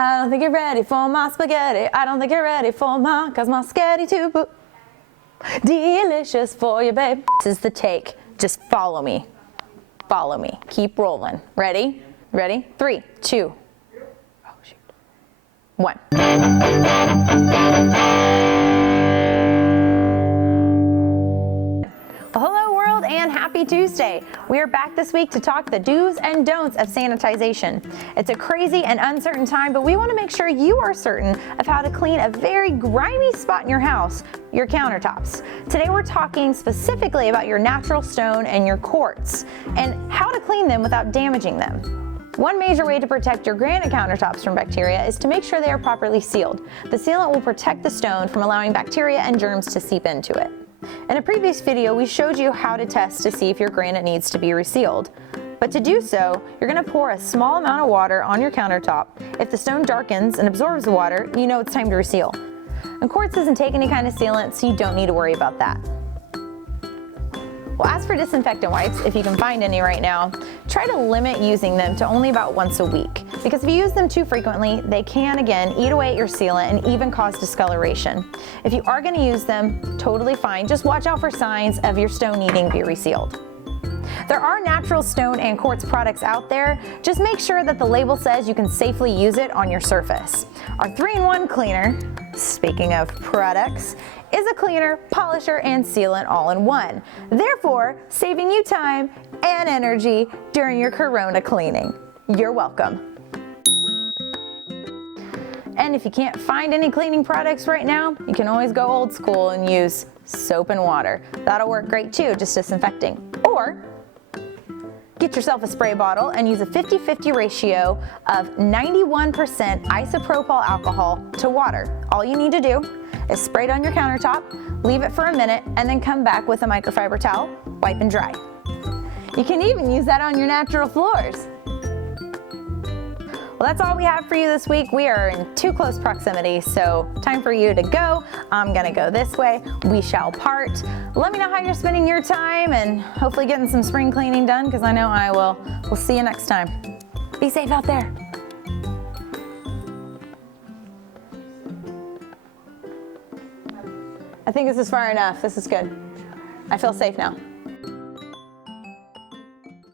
I don't think you're ready for my spaghetti. I don't think you're ready for mine, cause my spaghetti too delicious for you, babe. This is the take. Just follow me. Follow me. Keep rolling. Ready? Ready? 3, 2, oh shoot, 1. Well, hello world and happy Tuesday. We are back this week to talk the do's and don'ts of sanitization. It's a crazy and uncertain time, but we want to make sure you are certain of how to clean a very grimy spot in your house, your countertops. Today we're talking specifically about your natural stone and your quartz and how to clean them without damaging them. One major way to protect your granite countertops from bacteria is to make sure they are properly sealed. The sealant will protect the stone from allowing bacteria and germs to seep into it. In a previous video, we showed you how to test to see if your granite needs to be resealed. But to do so, you're going to pour a small amount of water on your countertop. If the stone darkens and absorbs the water, you know it's time to reseal. And quartz doesn't take any kind of sealant, so you don't need to worry about that. Well, as for disinfectant wipes, if you can find any right now, try to limit using them to only about once a week. Because if you use them too frequently, they can again eat away at your sealant and even cause discoloration. If you are going to use them, totally fine. Just watch out for signs of your stone needing to be resealed. There are natural stone and quartz products out there. Just make sure that the label says you can safely use it on your surface. Our 3-in-1 cleaner, speaking of products, is a cleaner, polisher, and sealant all in one. Therefore, saving you time and energy during your Corona cleaning. You're welcome. And if you can't find any cleaning products right now, you can always go old school and use soap and water. That'll work great too, just disinfecting. Or get yourself a spray bottle and use a 50-50 ratio of 91% isopropyl alcohol to water. All you need to do is spray it on your countertop, leave it for a minute, and then come back with a microfiber towel, wipe and dry. You can even use that on your natural floors. Well, that's all we have for you this week. We are in too close proximity, so time for you to go. I'm gonna go this way. We shall part. Let me know how you're spending your time and hopefully getting some spring cleaning done, because I know I will. We'll see you next time. Be safe out there. I think this is far enough. This is good. I feel safe now.